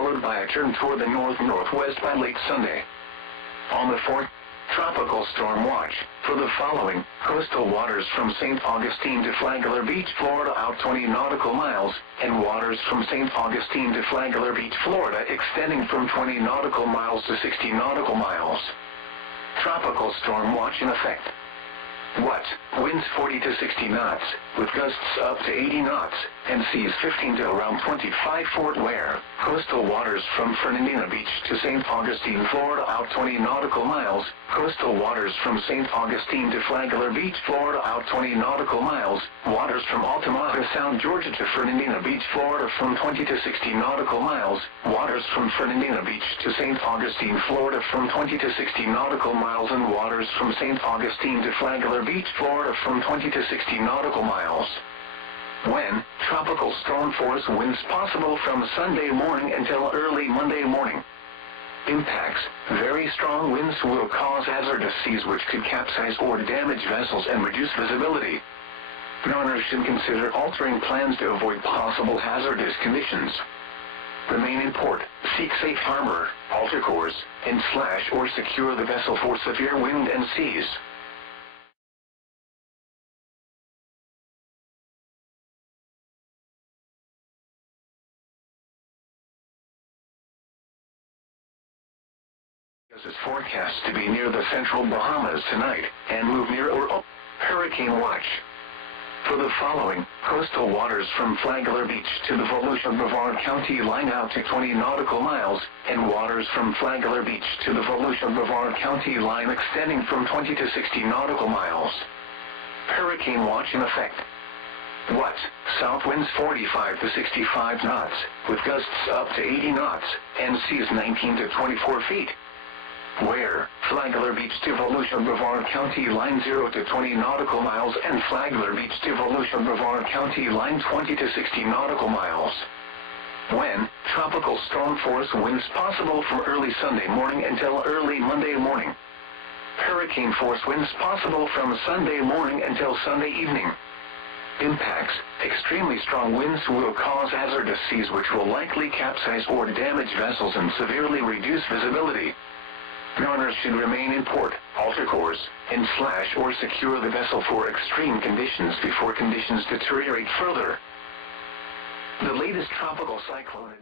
followed by a turn toward the north-northwest by late Sunday. On the 4th, tropical storm watch for the following: coastal waters from St. Augustine to Flagler Beach, Florida out 20 nautical miles, and waters from St. Augustine to Flagler Beach, Florida extending from 20 nautical miles to 60 nautical miles. Tropical storm watch in effect. What? Winds 40 to 60 knots, with gusts up to 80 knots, and seas 15 to around 25. Fort Ware, coastal waters from Fernandina Beach to St. Augustine, Florida out 20 nautical miles, coastal waters from St. Augustine to Flagler Beach, Florida out 20 nautical miles, waters from Altamaha Sound, Georgia to Fernandina Beach, Florida from 20 to 60 nautical miles, waters from Fernandina Beach to St. Augustine, Florida from 20 to 60 nautical miles, and waters from St. Augustine to Flagler Beach, Florida from 20 to 60 nautical miles. When? Tropical storm force winds possible from Sunday morning until early Monday morning. Impacts: very strong winds will cause hazardous seas which could capsize or damage vessels and reduce visibility. Owners should consider altering plans to avoid possible hazardous conditions. Remain in port, seek safe harbor, alter course, and slash or secure the vessel for severe wind and seas. Is forecast to be near the central Bahamas tonight, and move near or up. Hurricane watch for the following: coastal waters from Flagler Beach to the Volusia-Brevard County line out to 20 nautical miles, and waters from Flagler Beach to the Volusia-Brevard County line extending from 20 to 60 nautical miles. Hurricane watch in effect. What? South winds 45 to 65 knots, with gusts up to 80 knots, and seas 19 to 24 feet. Where? Flagler Beach to Volusia-Brevard County line 0 to 20 nautical miles, and Flagler Beach to Volusia-Brevard County line 20 to 60 nautical miles. When? Tropical storm force winds possible from early Sunday morning until early Monday morning. Hurricane force winds possible from Sunday morning until Sunday evening. Impacts: extremely strong winds will cause hazardous seas which will likely capsize or damage vessels and severely reduce visibility. Owners should remain in port, alter course, and slash or secure the vessel for extreme conditions before conditions deteriorate further. The latest tropical cyclone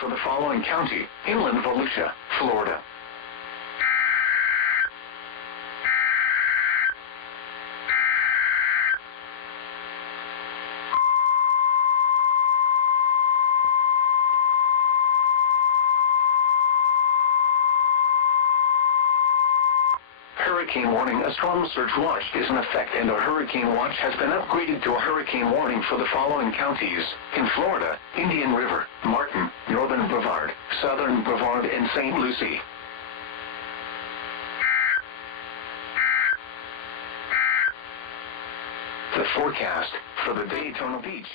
for the following county: inland Volusia, Florida. Hurricane warning: a storm surge watch is in effect, and a hurricane watch has been upgraded to a hurricane warning for the following counties: in Florida, Indian River, Martin, Northern Brevard, Southern Brevard, and St. Lucie. The forecast for the Daytona Beach,